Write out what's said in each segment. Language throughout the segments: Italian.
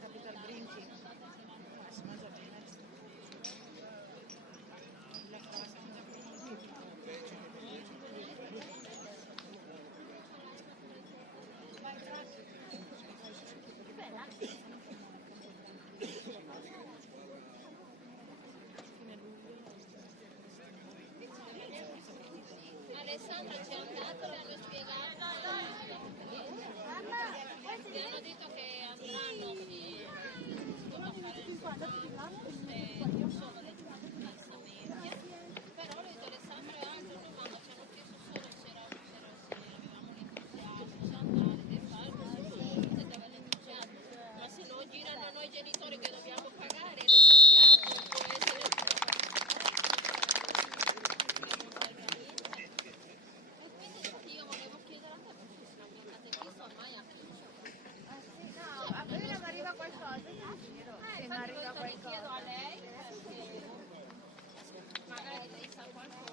Capital Drinking. Si mangia bene. La cosa si mangia Alessandra ci è andata, le hanno spiegato, le hanno detto che andranno come fare non sono le finanziamenti, però le Alessandra e altri domani ci hanno chiesto solo se avevamo l'entusiasmo di andare, di fare, se deve l'entusiasmo, ma se no girano noi genitori che dobbiamo pagare l'entusiasmo può essere. Io volevo chiedere a te perché se non mi avete visto ormai ha chiuso. A me non arriva qualcosa, se non arriva Infatti chiedo qualcosa. a lei perché magari lei sa qualcosa.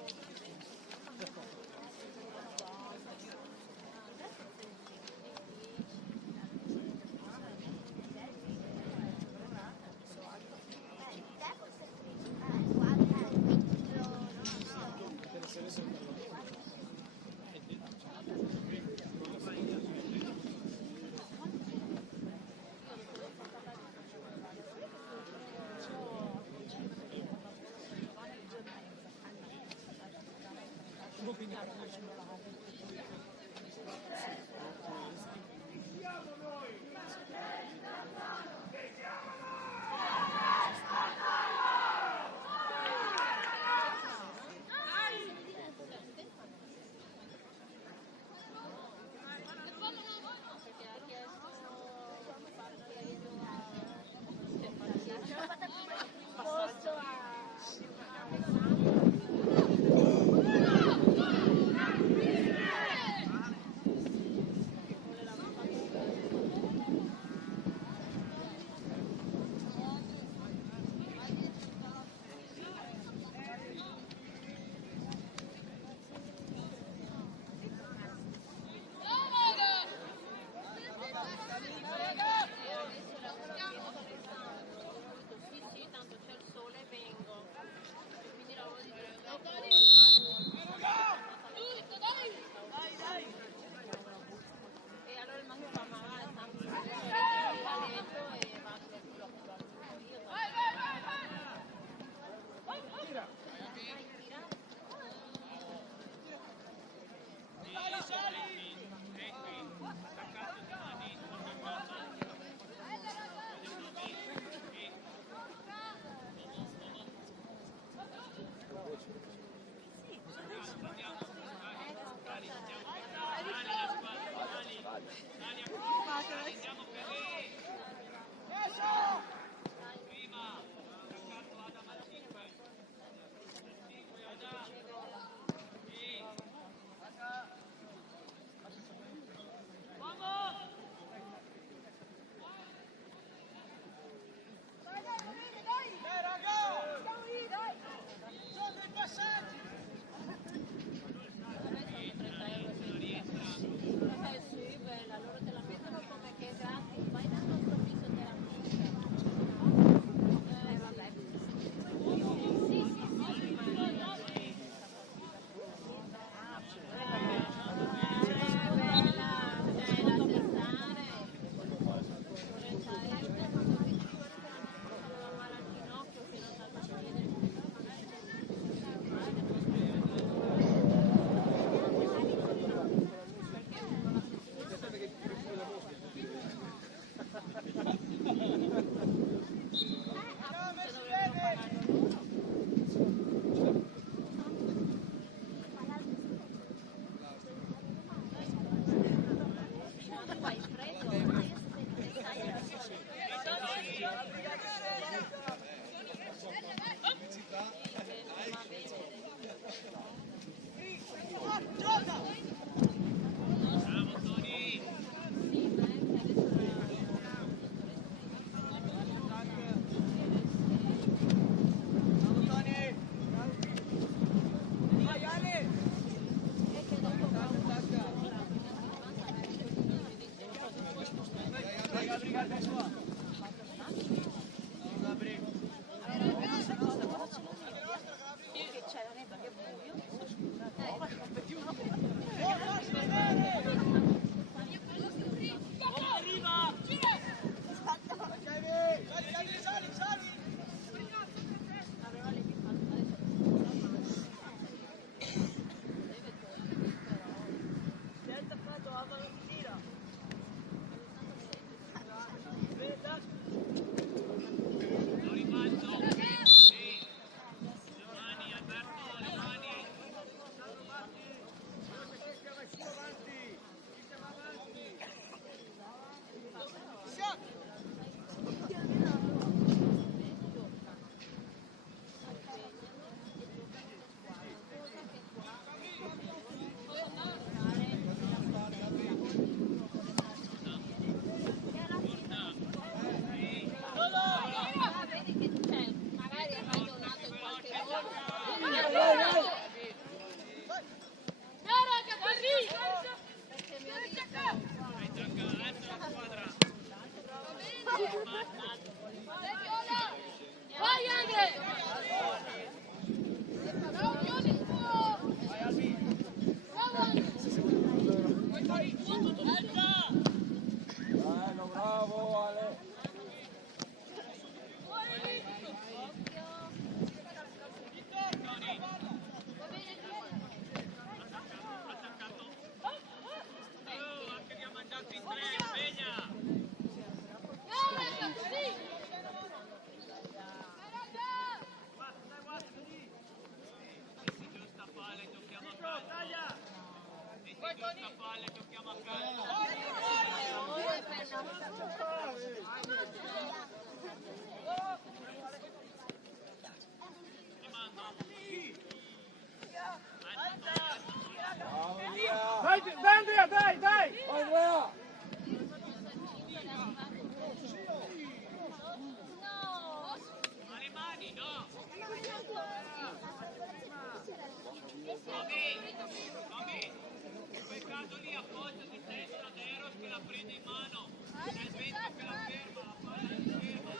Dai Andrea, dai, dai! Vai Andrea! Alle mani, no! Tommy, in quel caso lì appoggio di testa ad Eros che la prende in mano. C'è il vento che la ferma, la palla di ferma.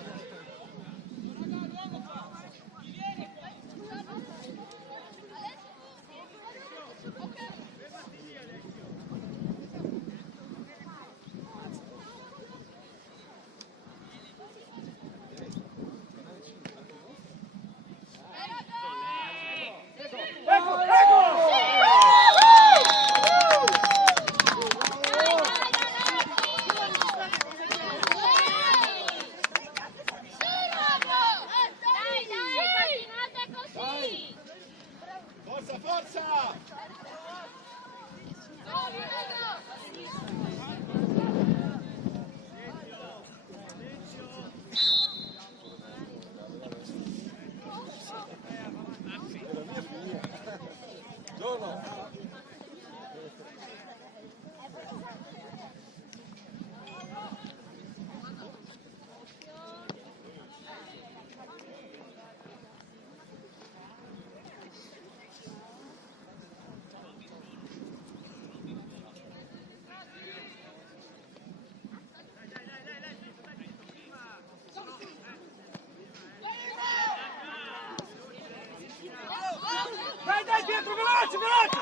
Dai, dietro, veloce, veloce!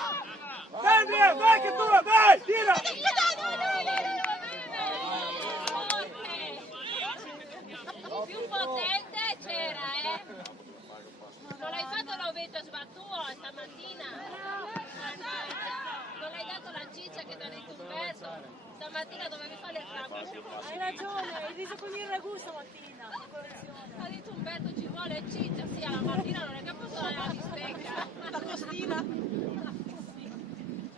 Dai Andrea, dai che tu, dai, tira! Più potente c'era, non l'hai fatto l'ovetto sbattuto stamattina? Non l'hai dato la ciccia che ti ha detto Umberto? Stamattina dovevi fare il ragù. Hai ragione, hai riso con il ragù stamattina. Ha detto Umberto ci vuole ciccia, sì, alla mattina non è che posso dare la bistecca. La costina.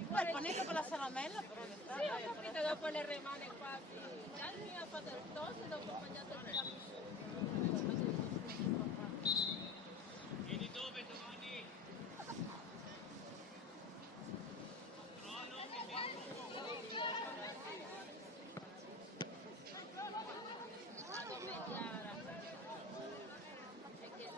Poi il panetto con la salamella però Sì, ho capito, dopo le rimane qua. Il mio ha fatto il toast e dopo ho mangiato il tiramisù. E di dove Giovanni? Vado a mediare. Perché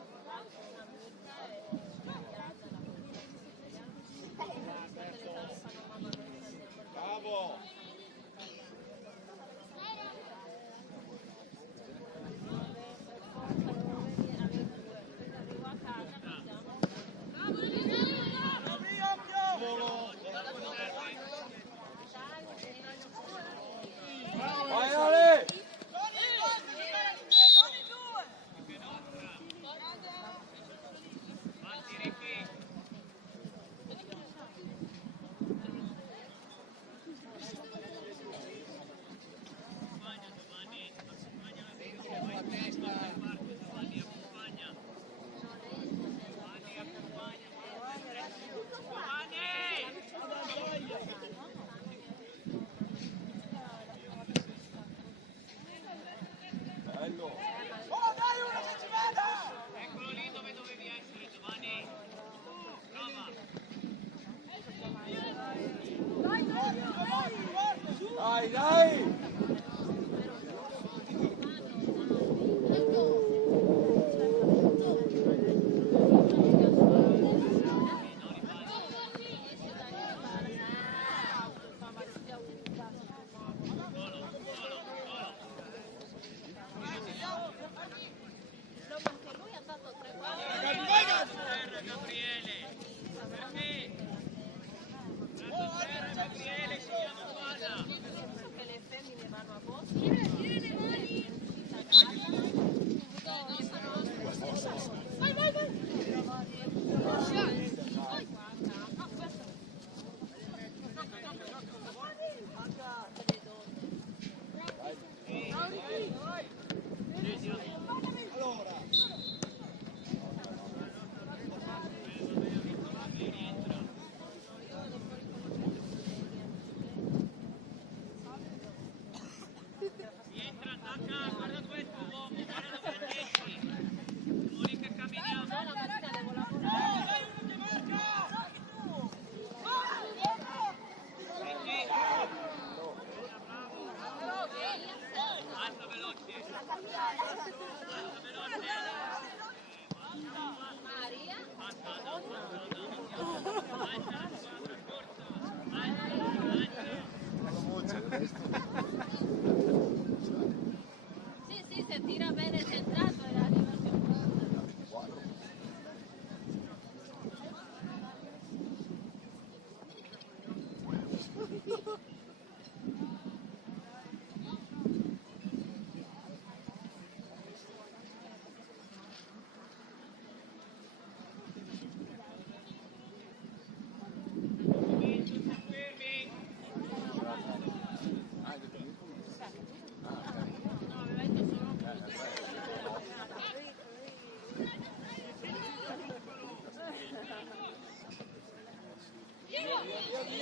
Vai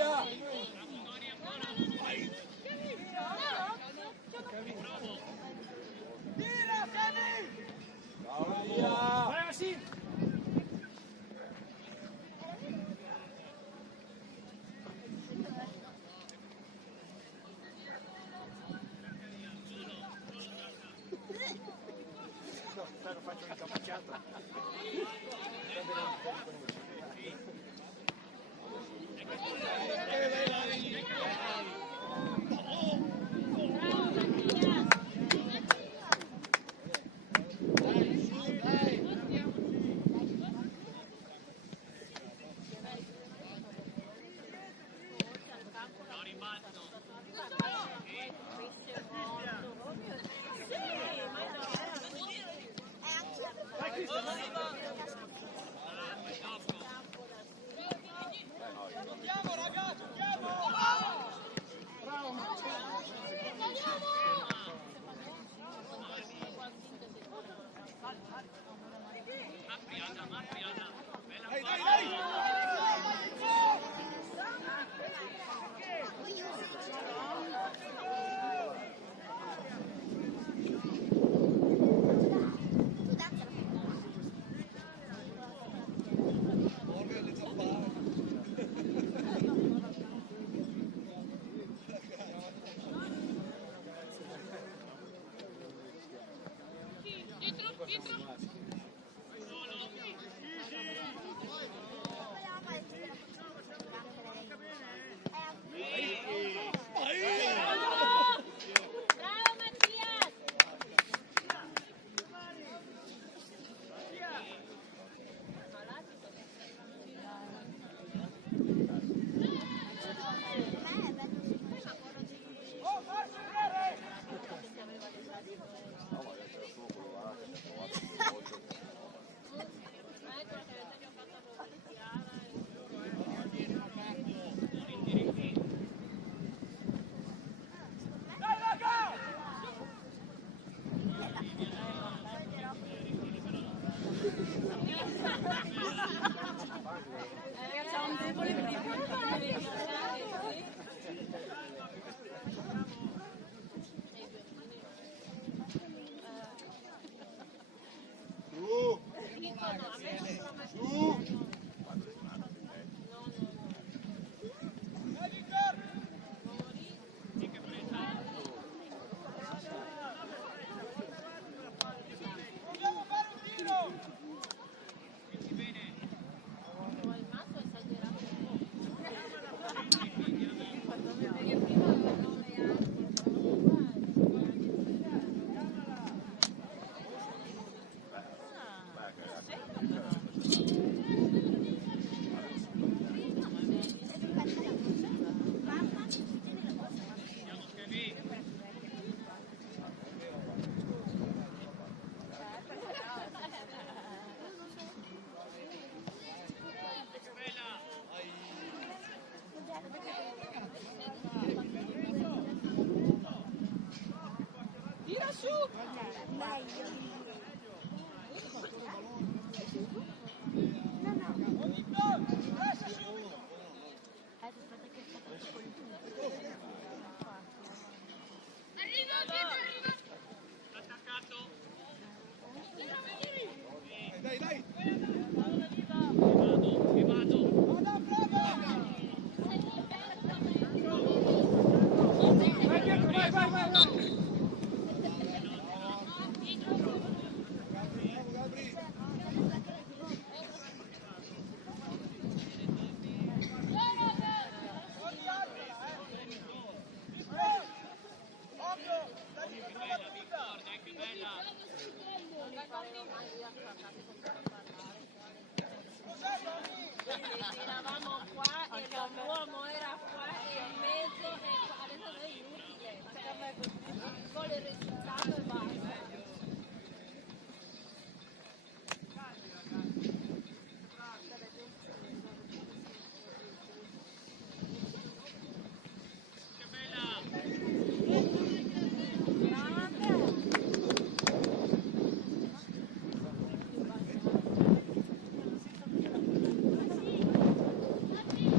Massi! Spero faccio un'incapacciata. Eravamo qua e l'uomo era qua e in mezzo e adesso è inutile. Il gol è risultato e basta.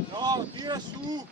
No, tira! tira su!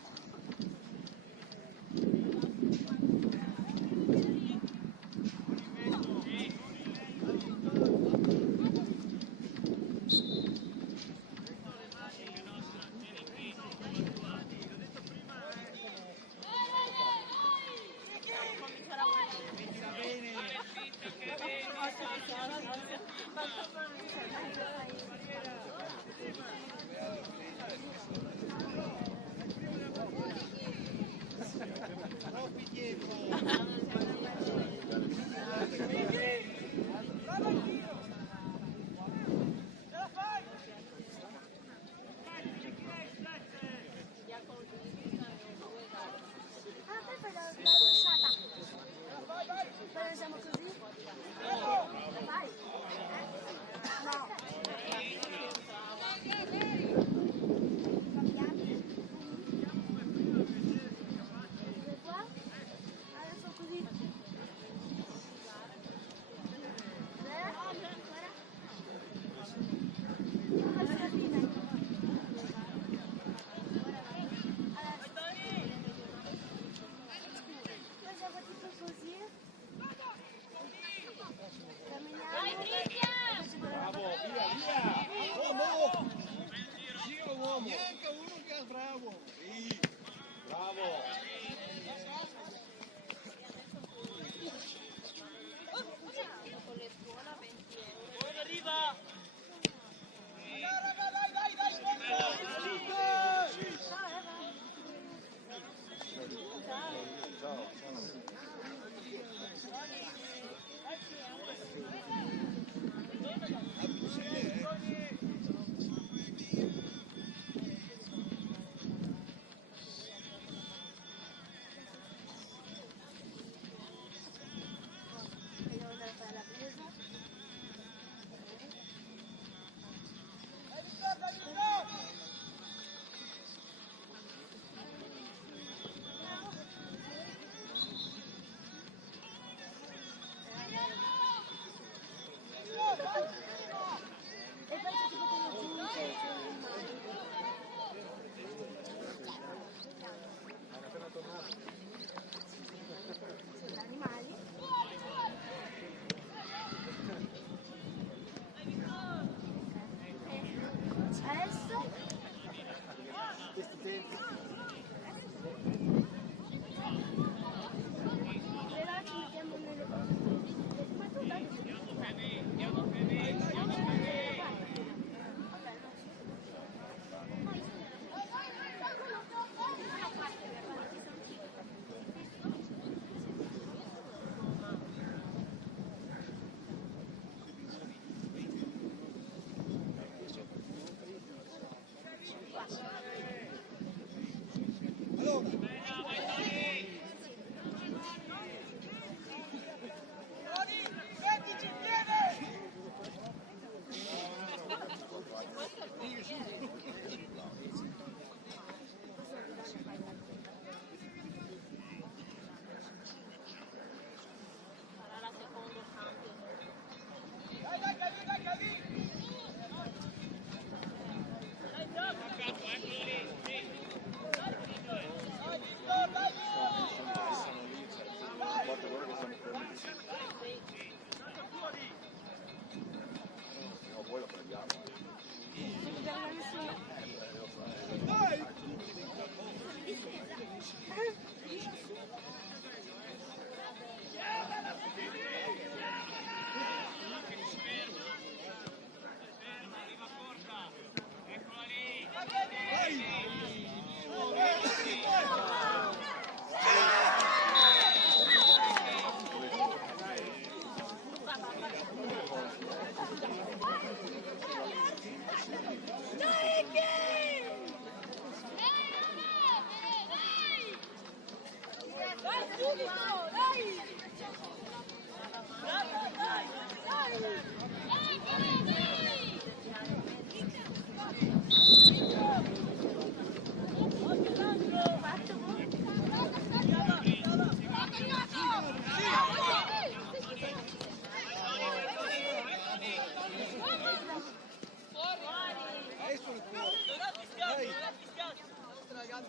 Dai,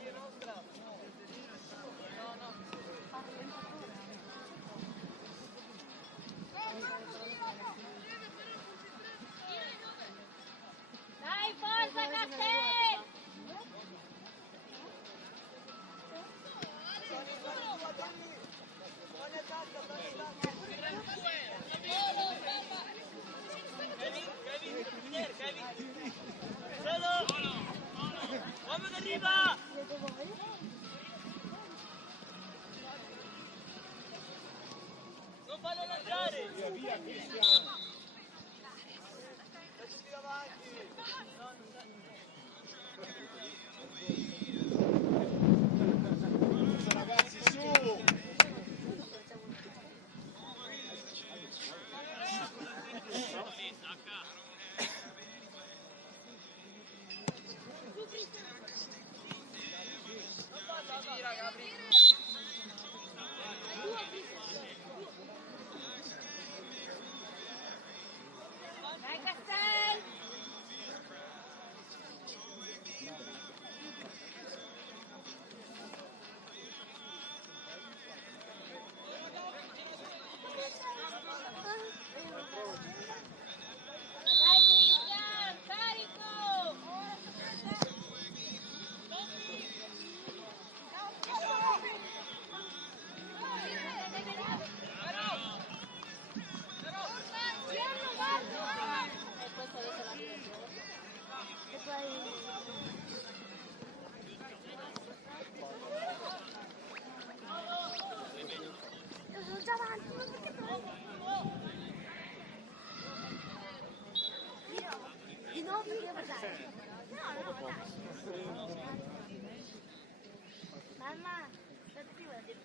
forza Castel! Uomo d'arriva! Non fallo lanciare! Via, via, Cristiano. Ragazzi, su! Dai Castel! Dai Cristian, carico! E questa adesso la direzione. E poi... Io sono già avanti, ma perché di nuovo devo dare. No, dai. Mamma, aspetta più a dire.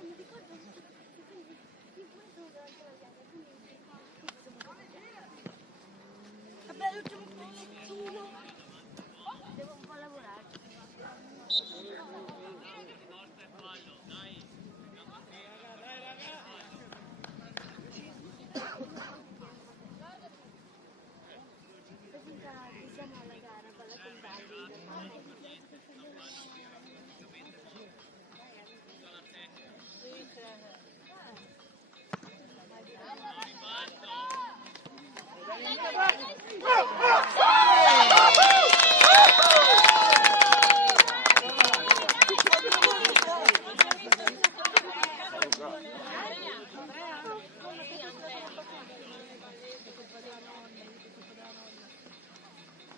Mi ricordo io pure sono davanti alla pianta, quindi vabbè, l'ultimo nessuno. Devo un po' lavorare. Siamo alla gara con la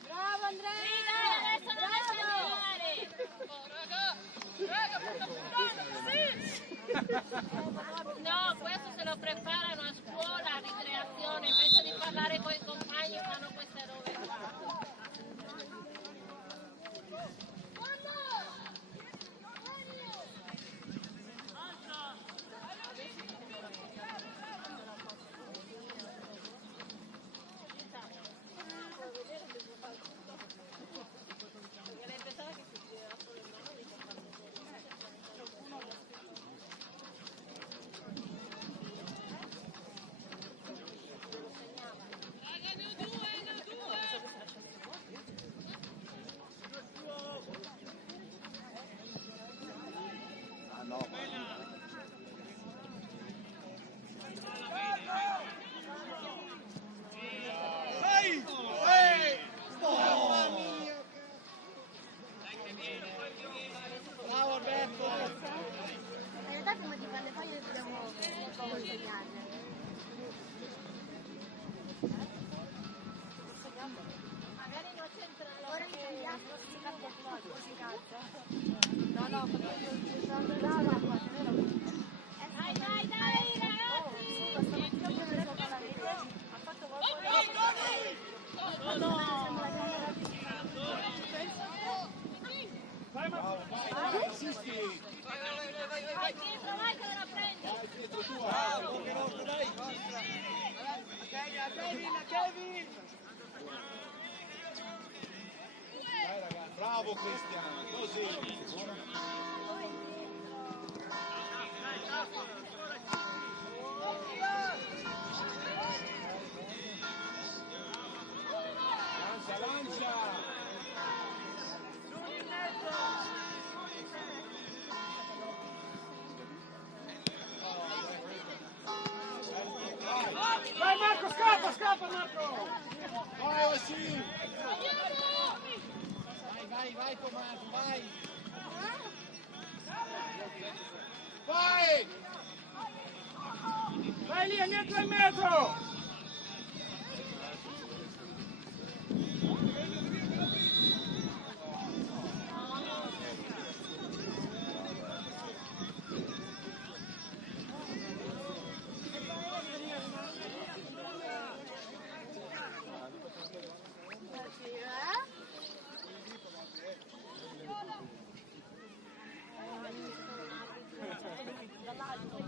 Bravo Andrea! Adesso non no, questo se lo preparano a scuola, a ricreazione, invece di parlare con i compagni fanno queste robe qua. Bravo Alberto! In realtà prima di fare le foglie dobbiamo consegnarle. Magari non c'entra ora in cambiato si cambia di nuovo, si calza. No, no, perché sono brava. Dai, dai, dai, ragazzi! Stamattina ho preso la rete, ha fatto qualcosa. No, sembra che era Vai, vai, Sisti! Vai Pietro, vai che la prendi! Vai Pietro, tu, qualche volta, dai! Kevin! Dai ragazzi, bravo Cristiano, così! Lancia, lancia! Vai, vai Tommaso, vai! Vai! Vai lì, dietro in mezzo! Dall'alto,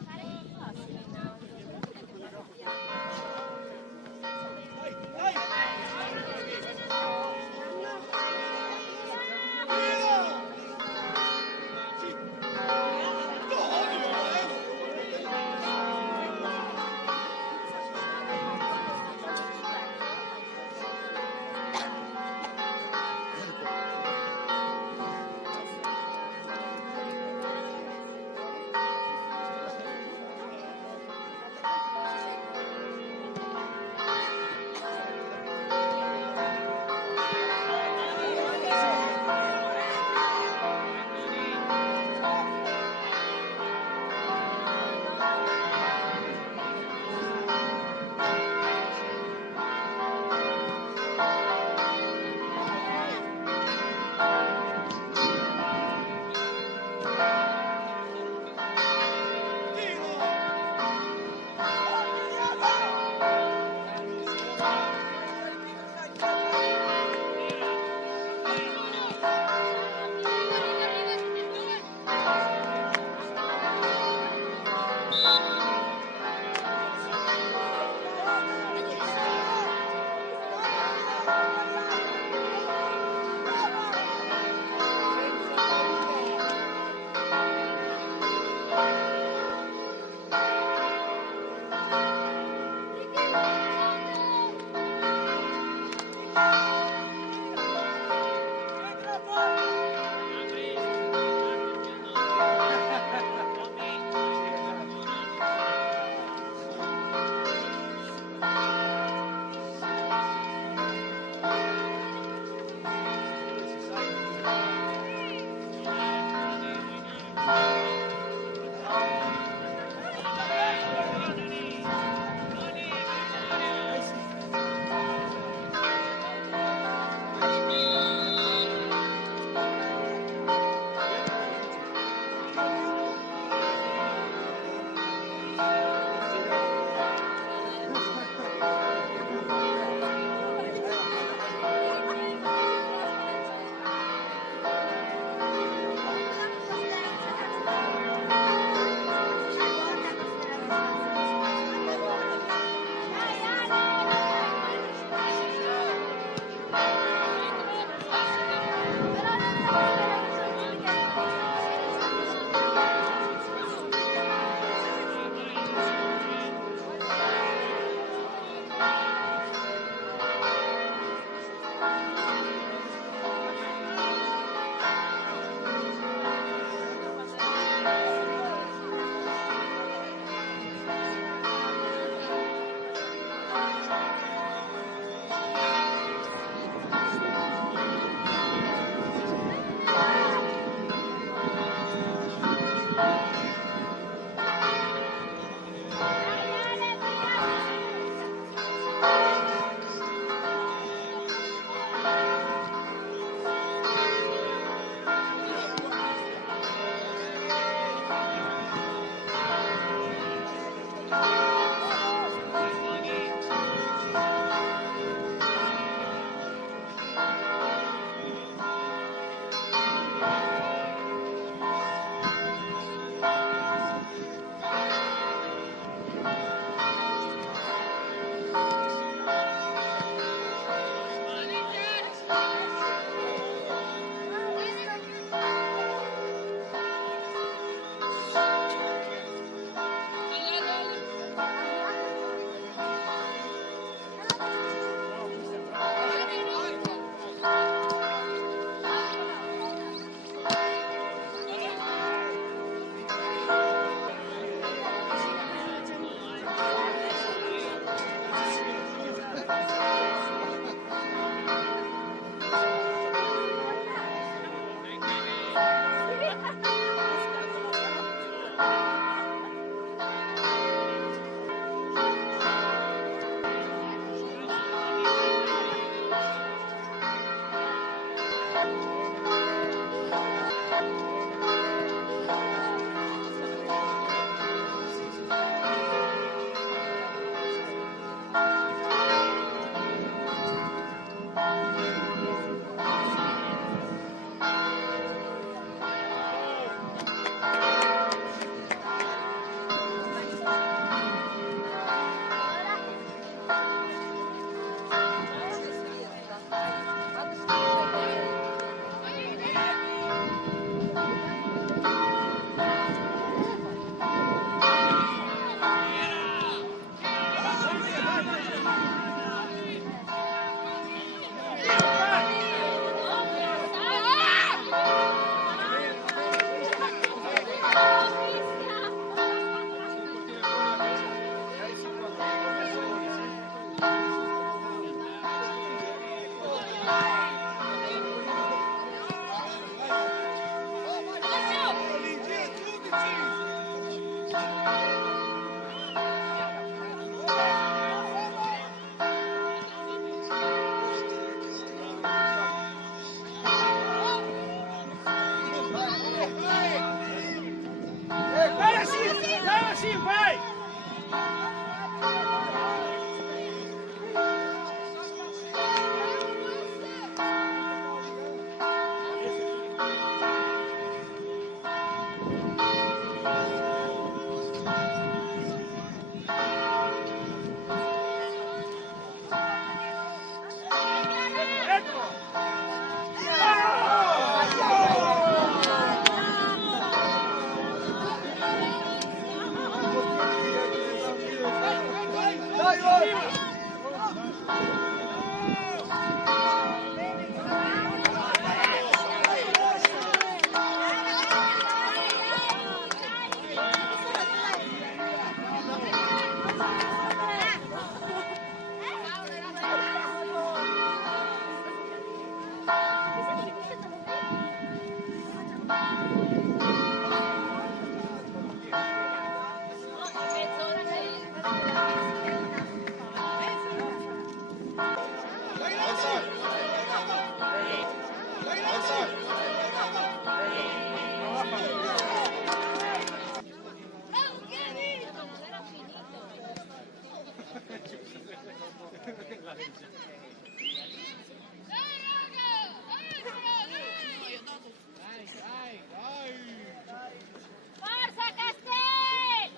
Forza Castel!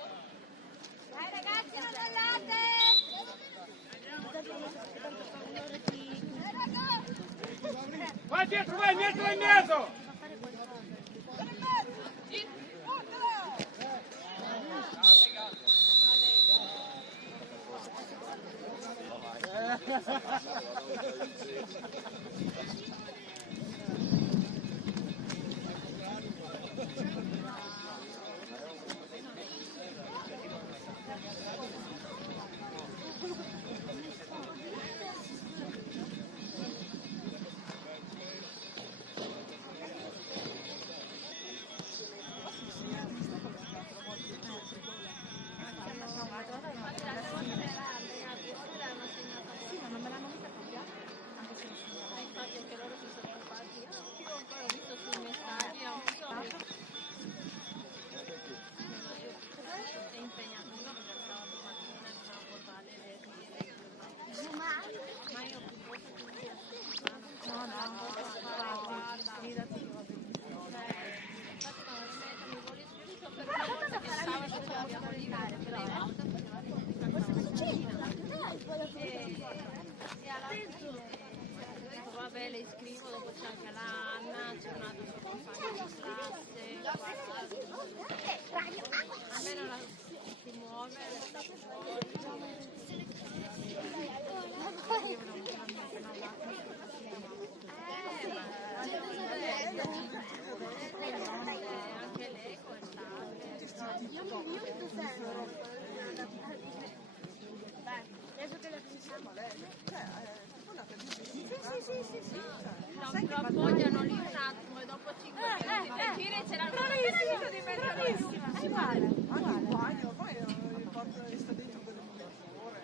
Dai ragazzi, non mollate! Vai dietro, vai, mettila in mezzo! Vabbè, le scrivo, dopo c'è anche l'Anna, c'è un altro suo compagno di classe, almeno la si muove, anche lei lo appoggiano lì un attimo e dopo 5 minuti del giro ce l'hanno finito di mettere Anche il bagno, poi il porto sta dentro per ore.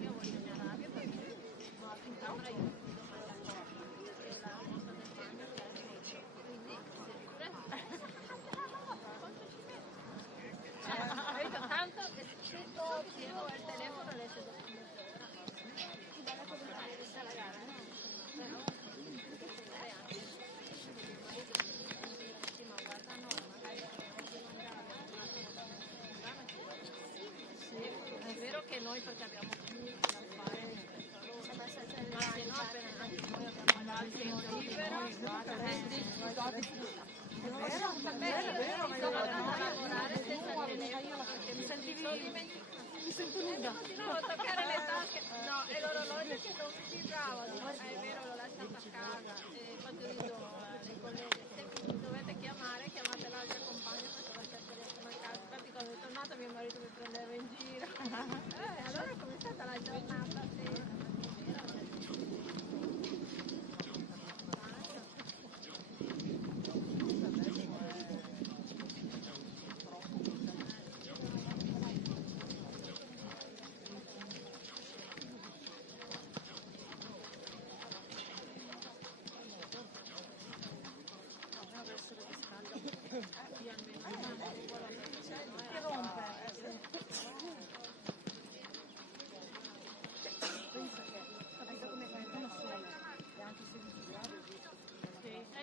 io voglio mia rabbia perché in camera io non vedo mai la cosa e la mossa del bagno quindi tanto che tutto pieno il telefono e esce dopo mezz'ora. È vero che noi perché abbiamo più da fare, ma se no appena anche noi abbiamo il tempo libero, è vero, ma io vado a lavorare senza il telefono perché mi sono dimenticata. Mi sento nuda. Continuavo a toccare le tasche, no, e l'orologio che non mi vibrava, dico, è vero, l'ho lasciato a casa, e infatti ho detto alle colleghe, se dovete chiamare, chiamate l'altra compagna perché ho lasciato il telefono a casa, infatti quando è tornata mio marito mi prendeva in giro, allora com'è stata la giornata? Sì.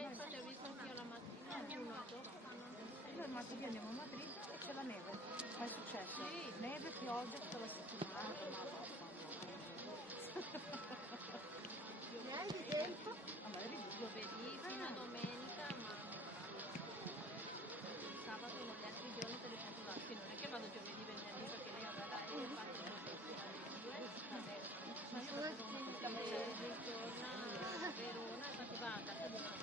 Infatti ho visto anche io la mattina, Noi il martedì andiamo a Madrid e c'è la neve. Ma è successo? Neve, pioggia tutta la settimana. Neanche tempo? giovedì fino a domenica, ma sabato non gli altri giorni te li faccio anche, non è che vado giovedì venerdì perché lei aveva l'aereo fatto ma io ritorna a Verona e infatti va a casa di una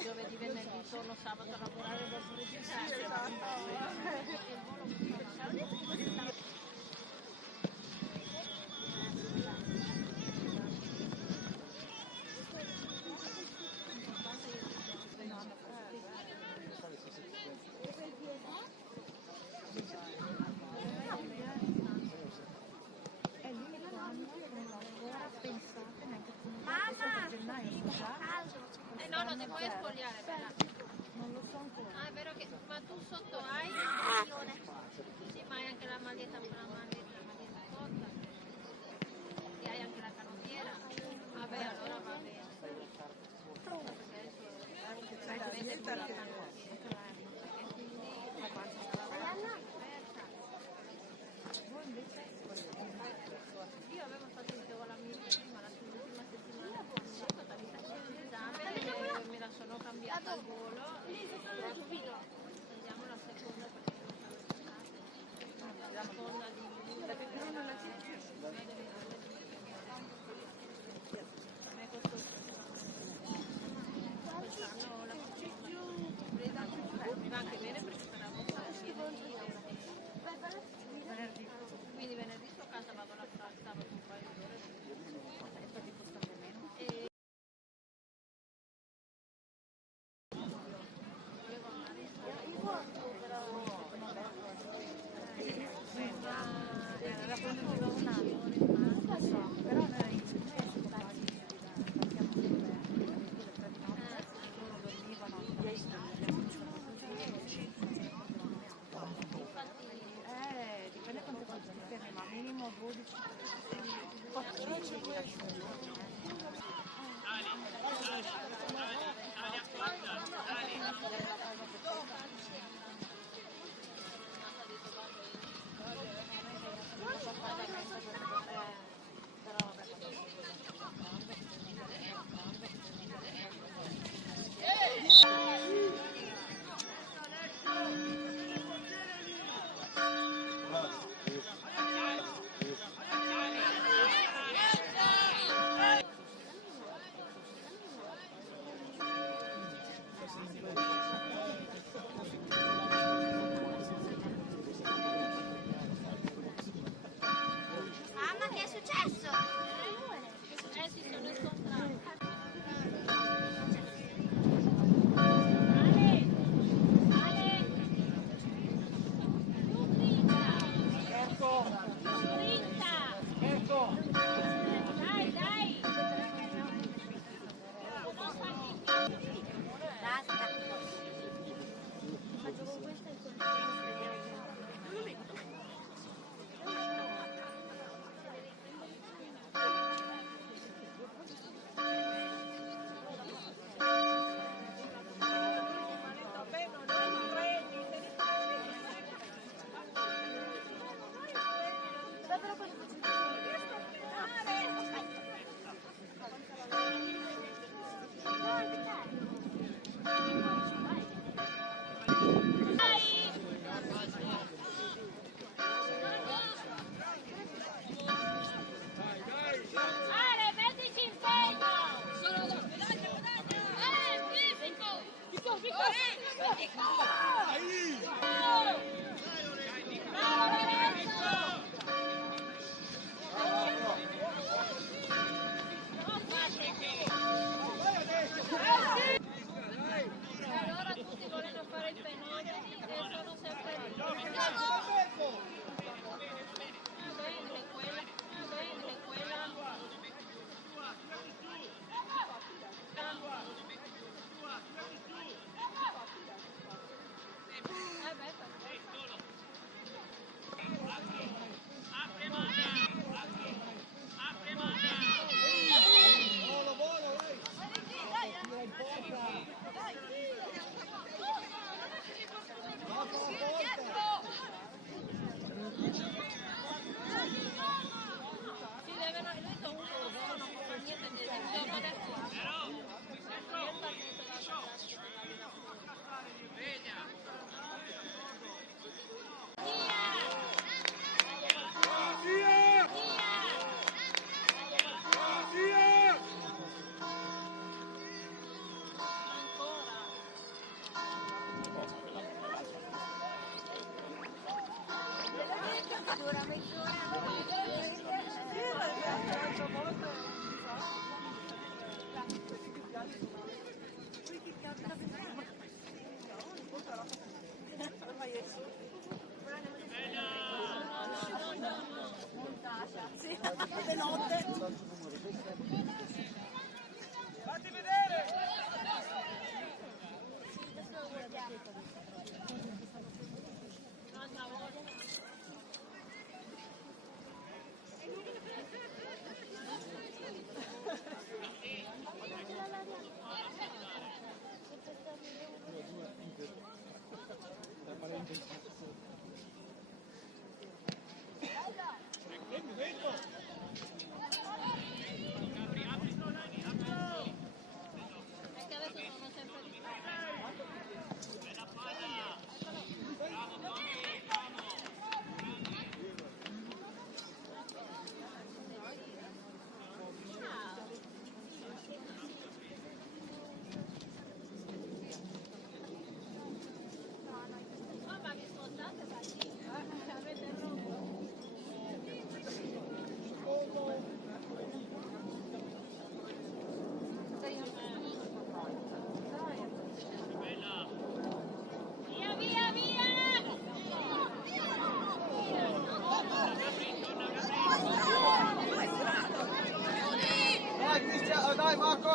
giovedì venerdì torno sabato a lavorare dopo No, non ti puoi spogliare, bella. Non lo so ancora. Ah, è vero che... Ma tu sotto hai? Sì, ma hai anche la maglietta corta. E hai anche la canottiera. Vabbè, allora va bene. Io avevo fatto il teo alla mia prima, la ultima settimana, ho fatto l'esame e me la sono cambiata al volo. Andiamo alla seconda perché la seconda di quest'anno la mi va anche bene perché speravo venerdì. Quindi venerdì sto a casa, vado alla strada, sabato un paio di ore. E poi ti costa anche meno. Volevo andare in era quando avevo un anno, però era in dipende quante volte ti fermi, ma minimo 12, 14 ti lascio.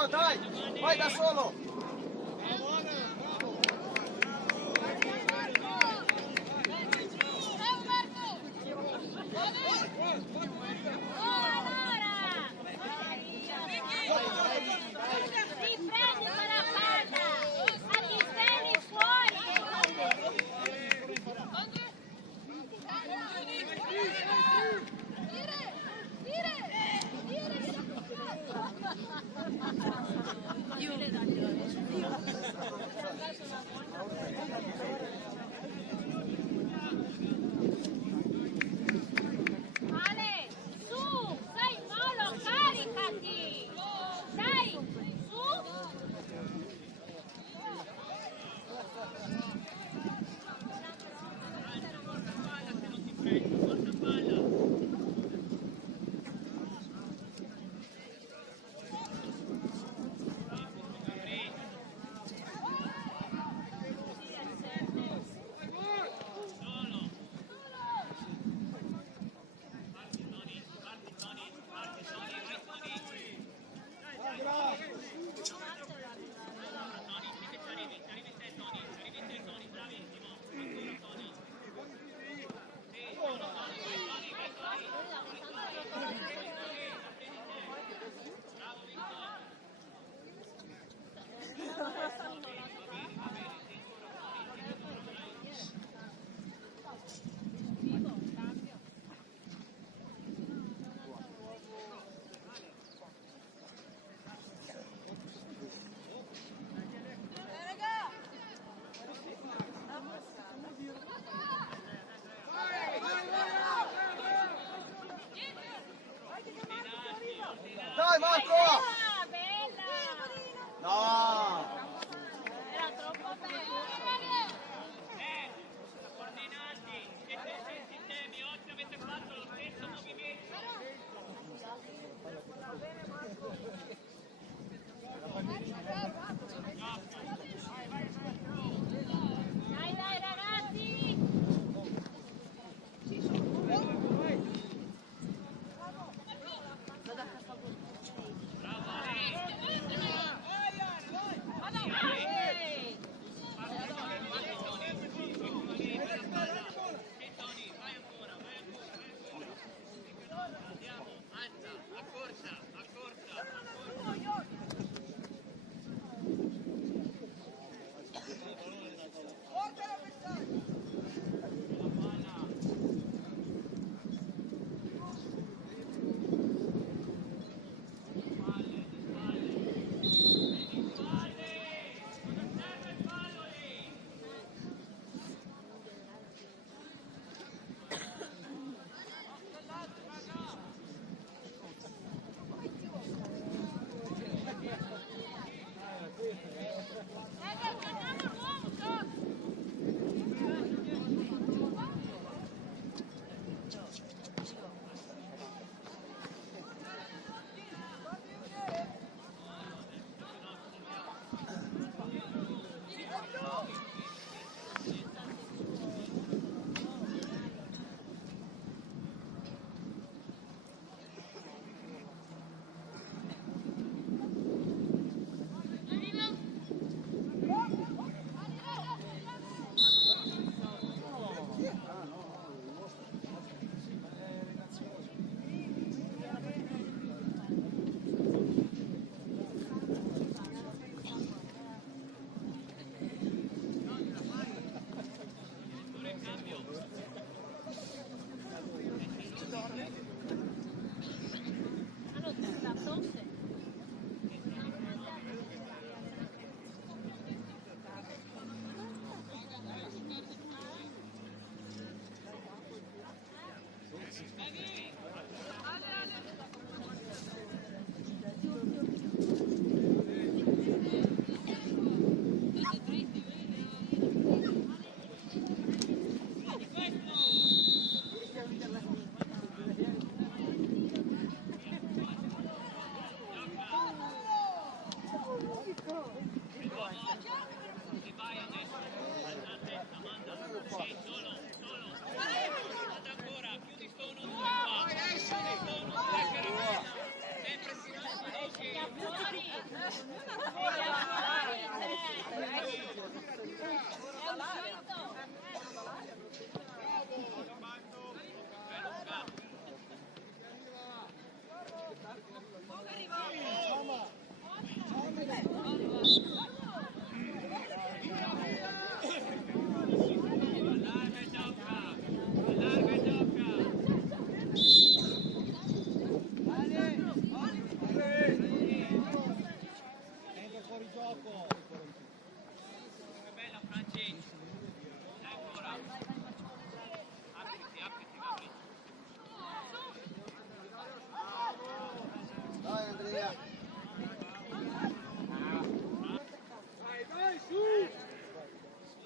solo, dai! Vai da solo! Ale, su, sei in molo, caricati! Dai, su! Dai Marco! Ah, bella! No! Era troppo bella! Coordinati, siete insieme, oggi avete fatto lo stesso movimento. Dai, dai ragazzi!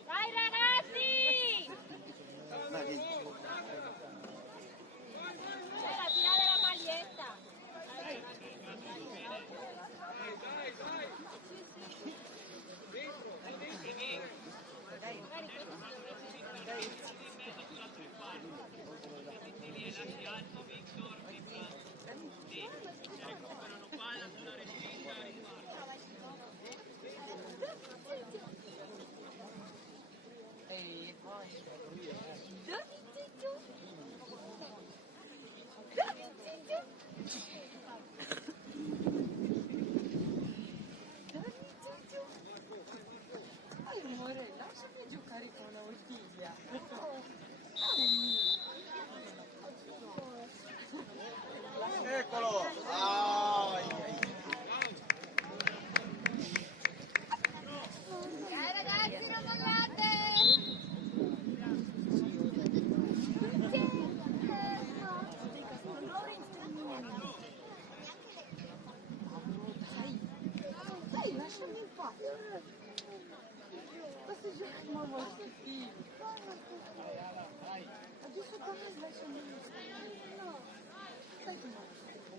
Dai ragazzi! C'era, tirare la maglietta. Amore, lasciami giocare con la bottiglia. Eccolo! Ai, ai. Dai ragazzi, non mollate! Dai, lasciami in pace. Questo gioco ma molto figo. Adesso come lasciami in pace? No. Sai che no? No.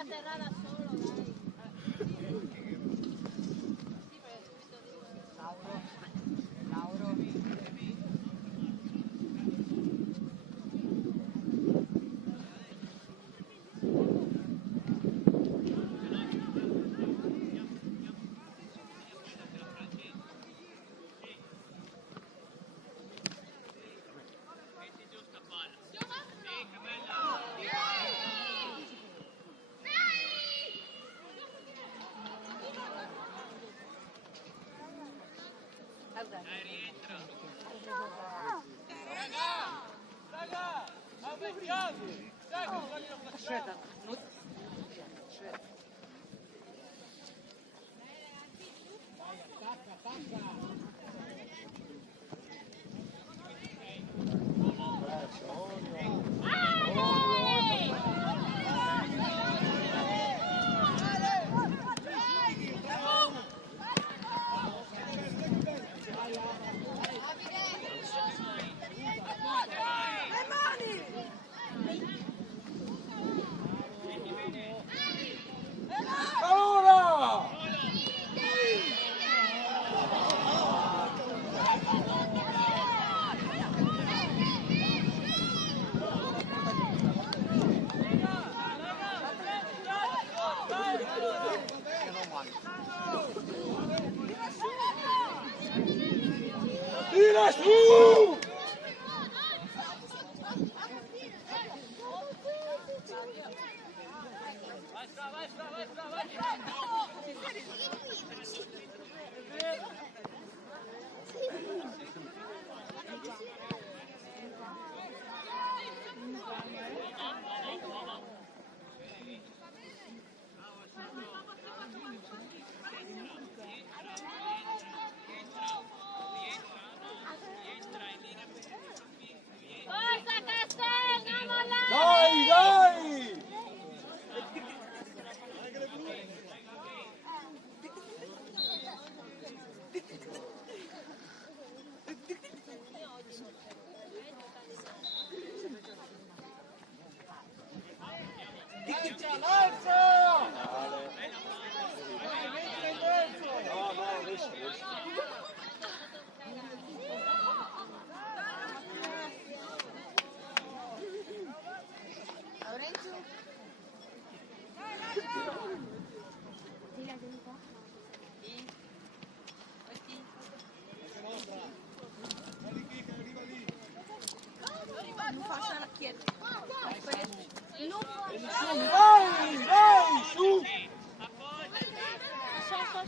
Atterrà da solo, dai. Aspetta, non...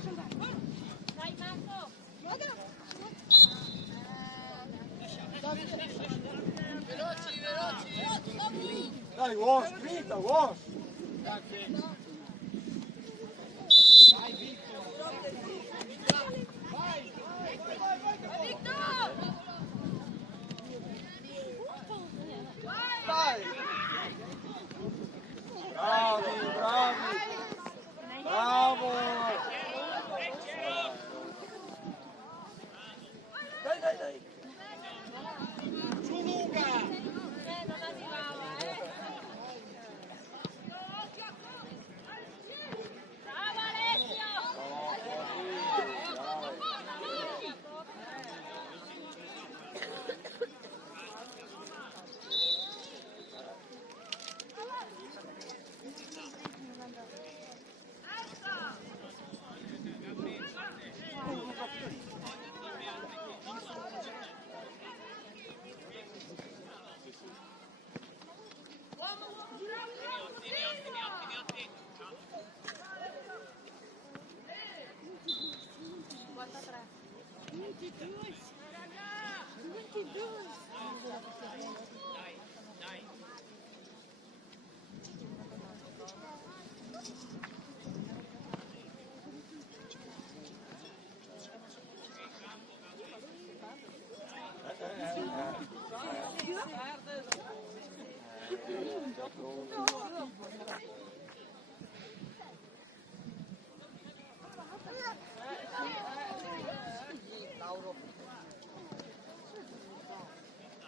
Dai Marco! Dai, Wash, spinta, Wash! Dai! Bravi, bravi! Bravo! Dai, dai, dai! Giù lunga! Non arrivava, Bravo Alessio!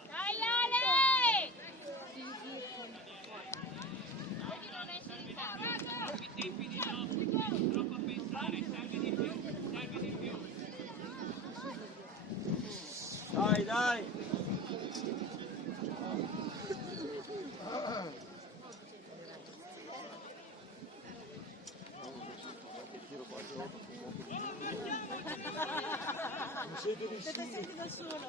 Dai Ale! Vedi non esce di casa. I tempi di gioco, troppo a pensare, serve di più, serve di più. Dai, dai! Siete riusciti? Da solo.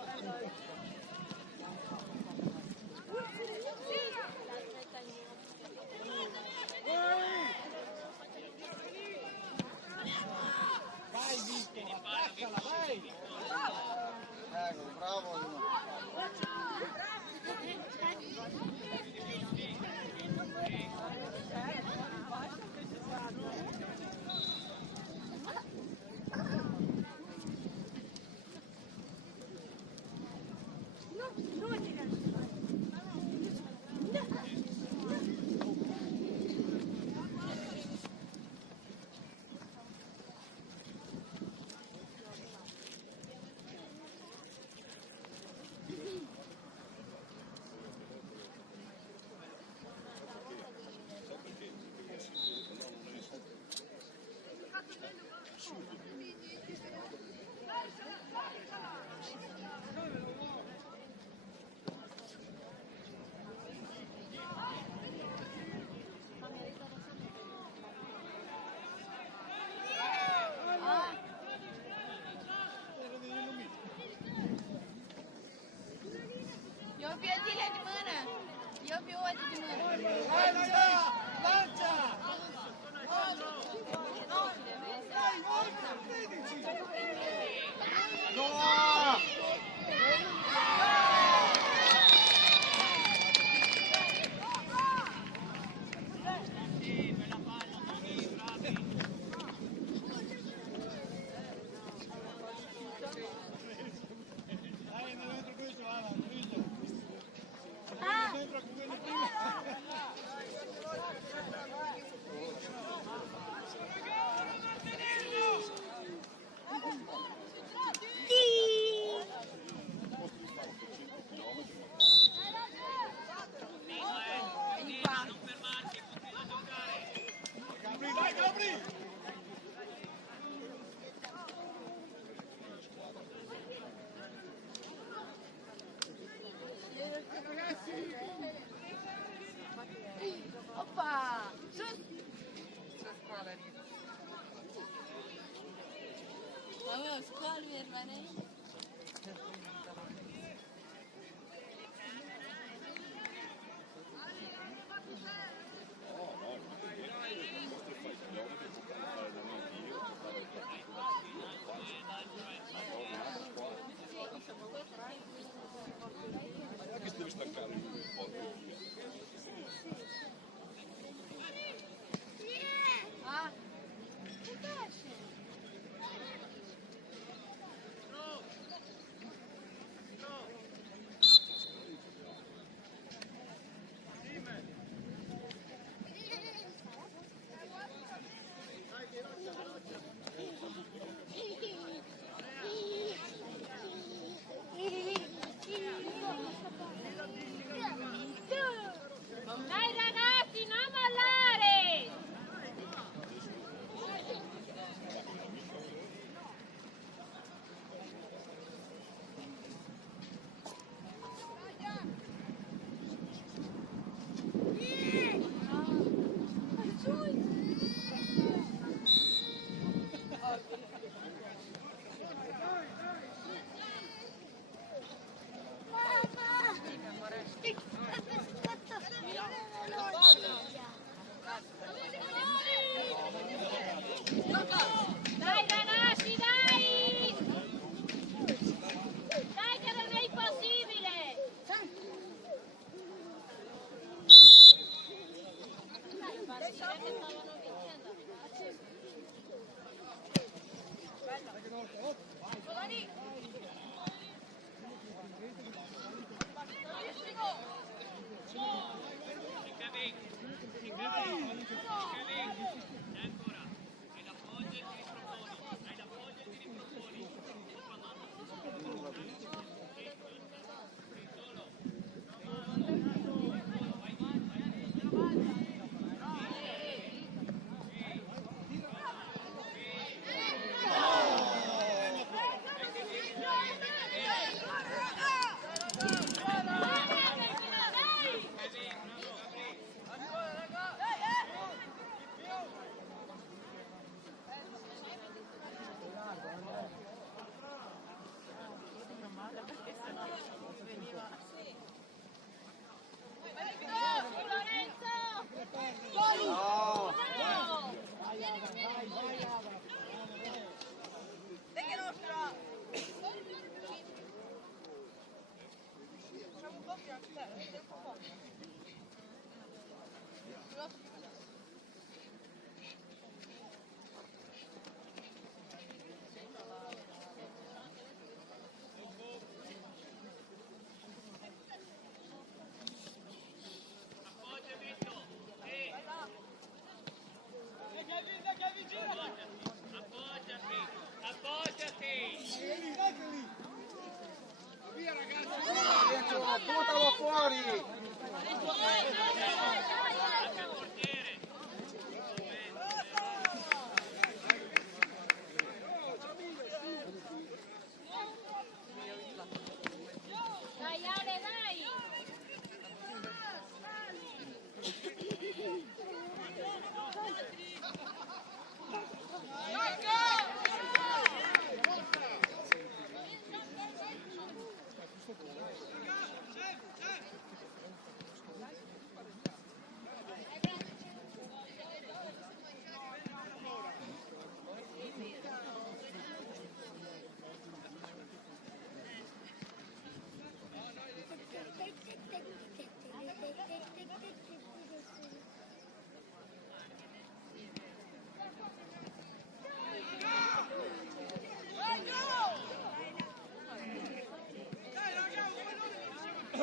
Vai Victor, attaccala, vai! Ecco, bravo! Eu vi a trilha de mana. Eu vi o outro de mana. Lancia! Lancia! No! Opa! Mama, squall ver bane.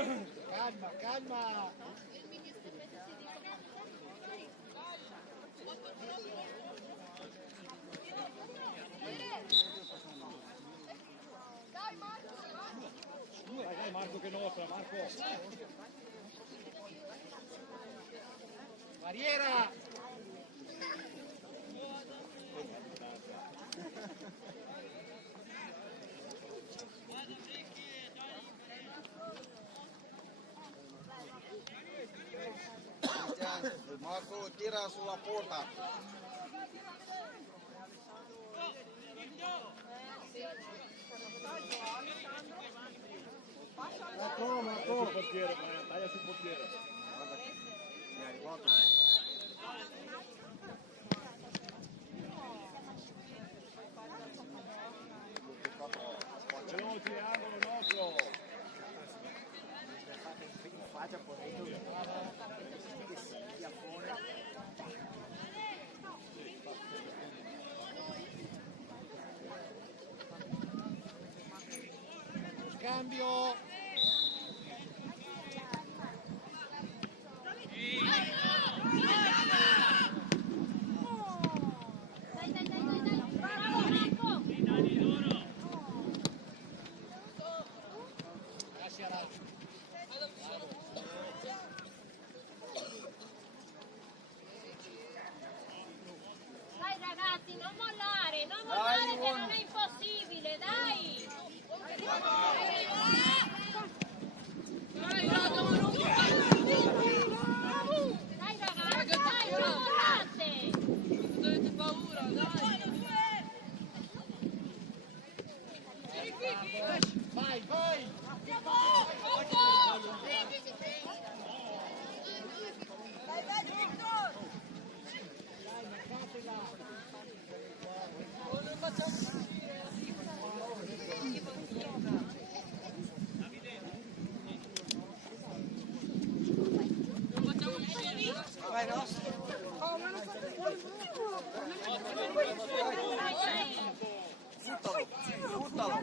Calma, calma. Dai Marco che nostra, Marco. Barriera! Marco tira sulla porta. Marco, sul portiere, dai sul portiere. Guarda che mi è arrivato. Veloci, angolo nostro. Scambio. Dai ragazzi, non mollare che non è impossibile, dai! Dai ragazzi, dai, non mollate! Non avete paura, dai! Vai, vai! Vai nostro. Buttalo.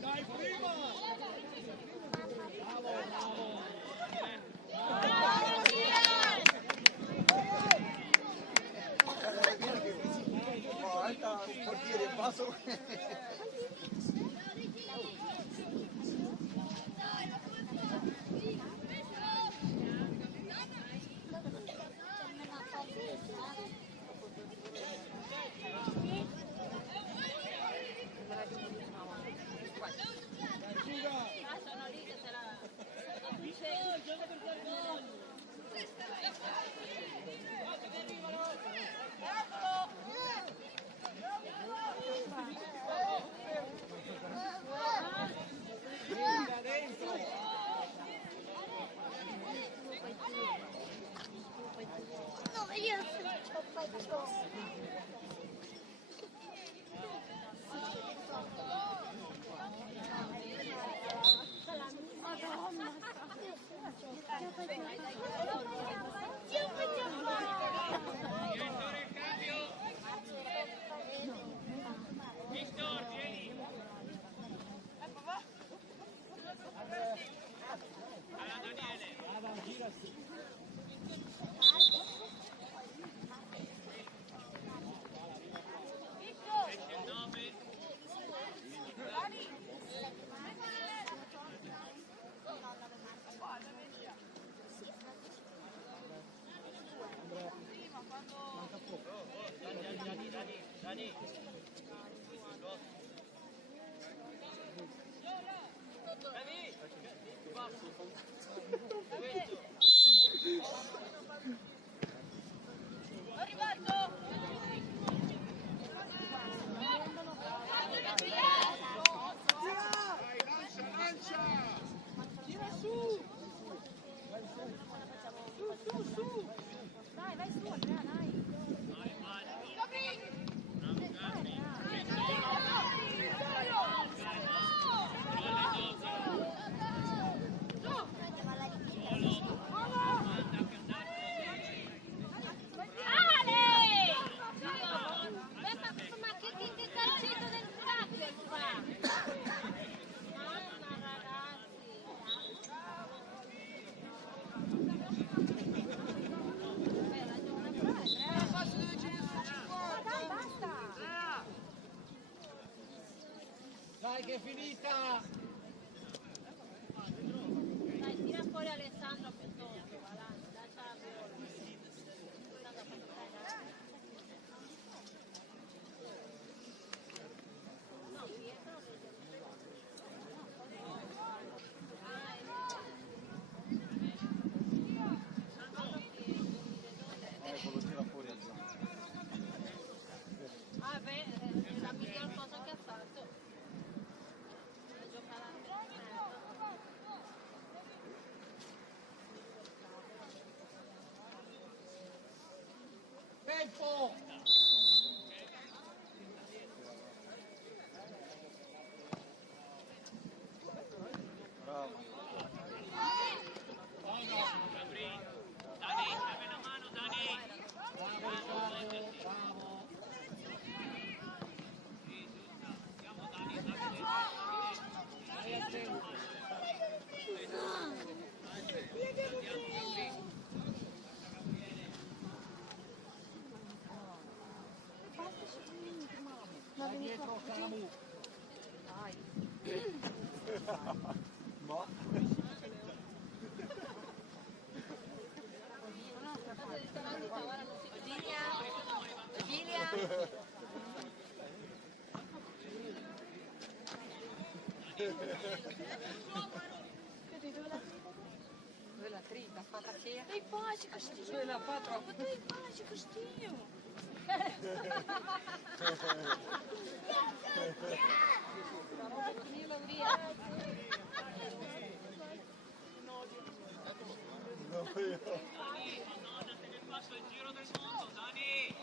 Dai, prima! Alta, portiere, passo. Sono lì che se la... No, io non faccio. Direttore in cambio. Victor, vieni. Alla Daniele. Esce il 9. Dani. Lancia! Dai che è finita! Dai, tira fuori Alessandro piuttosto, va là, lascia la bolla. No, Pietro Lo tira fuori. ah beh, è la miglior cosa che ha fatto. Giocare a Tempo! Bravo. Dani, dammi una mano, Dani. Dai dietro Samu. Ma Dove la trita, fatta che? Ei, pace, Castilho. Dove la fatta? Ei, pace, Castilho. Madonna, se ne passa il giro del mondo, Dani.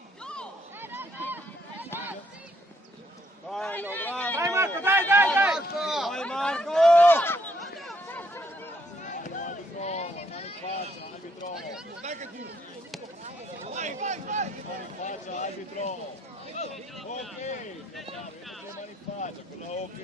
bello, bravo! Dai Marco, dai, dai, dai! Vai Marco! Dai che tu! Vai, vai, vai! Mani in faccia, arbitro! Ok! Mani in faccia, quella ok!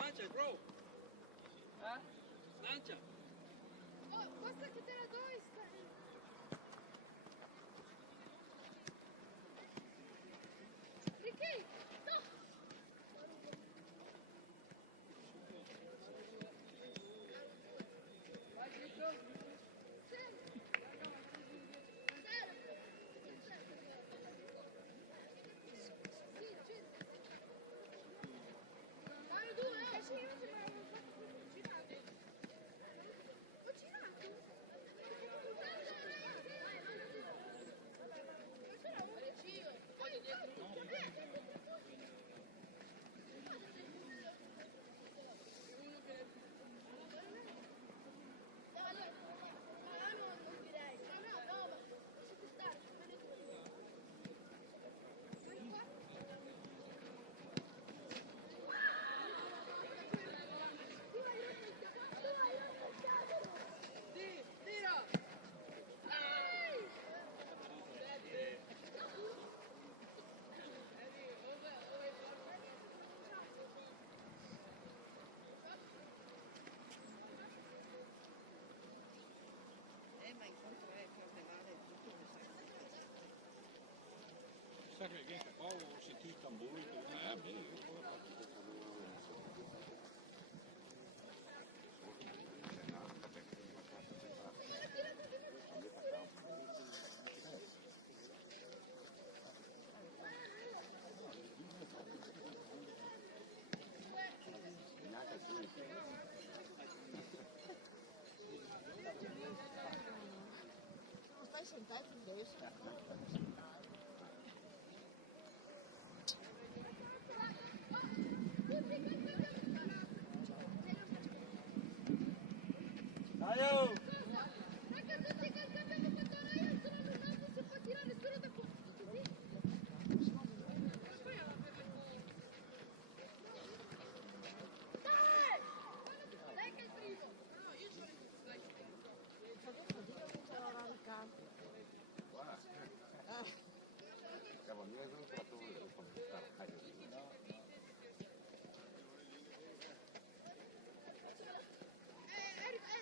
Lancia, bro. Lancia. Oh, basta che te la do e stai. Ricky, no! Sai che qua ho sentito i tamburi, Stai sentendo invece? Dai, oh! Ragazzi, che abbiamo fatto noi, non si può tirare solo da qua. Dai che è il primo! No, io sono il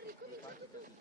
Enrico,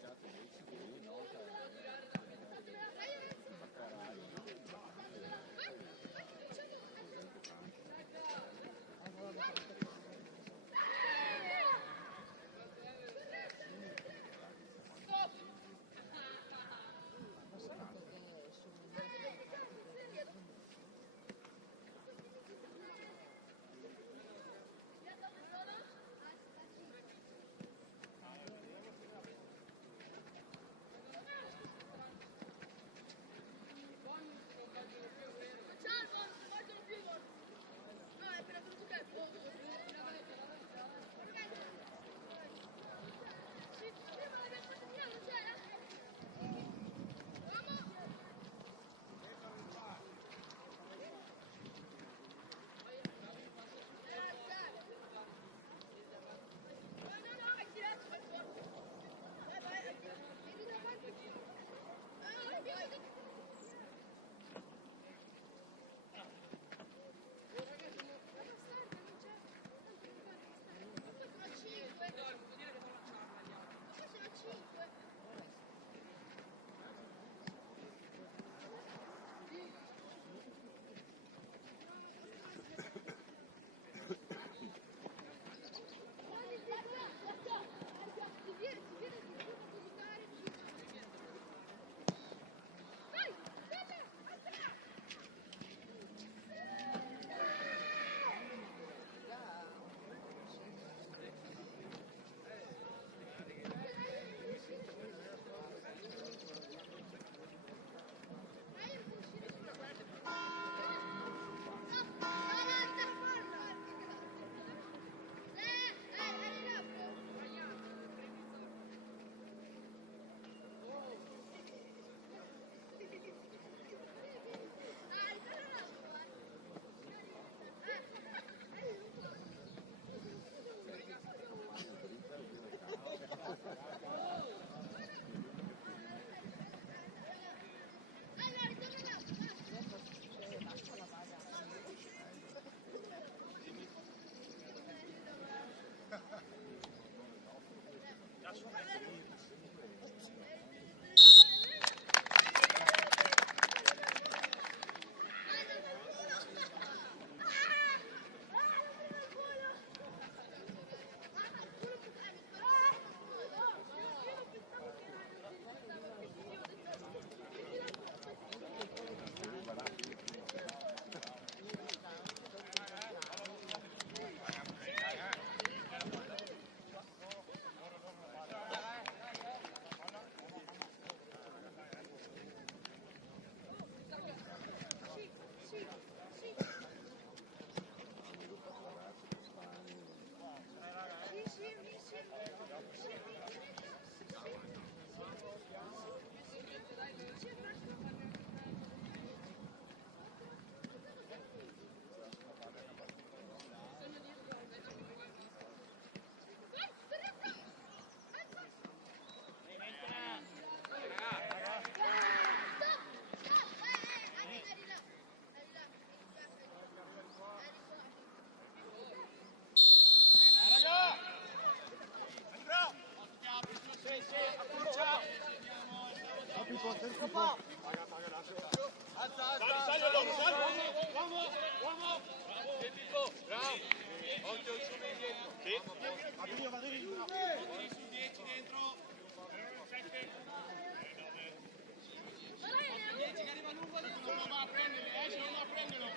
va a prenderlo, esce, non va a prenderlo.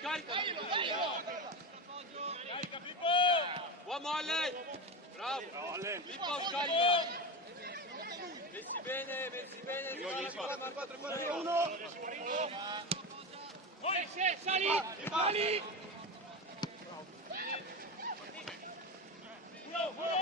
Scarica! Carica, Pippo! Buon molle! Bravo! Molle! Pippo, scarica! Messi bene, ma 4-4-1! Sali! Sali! Uno!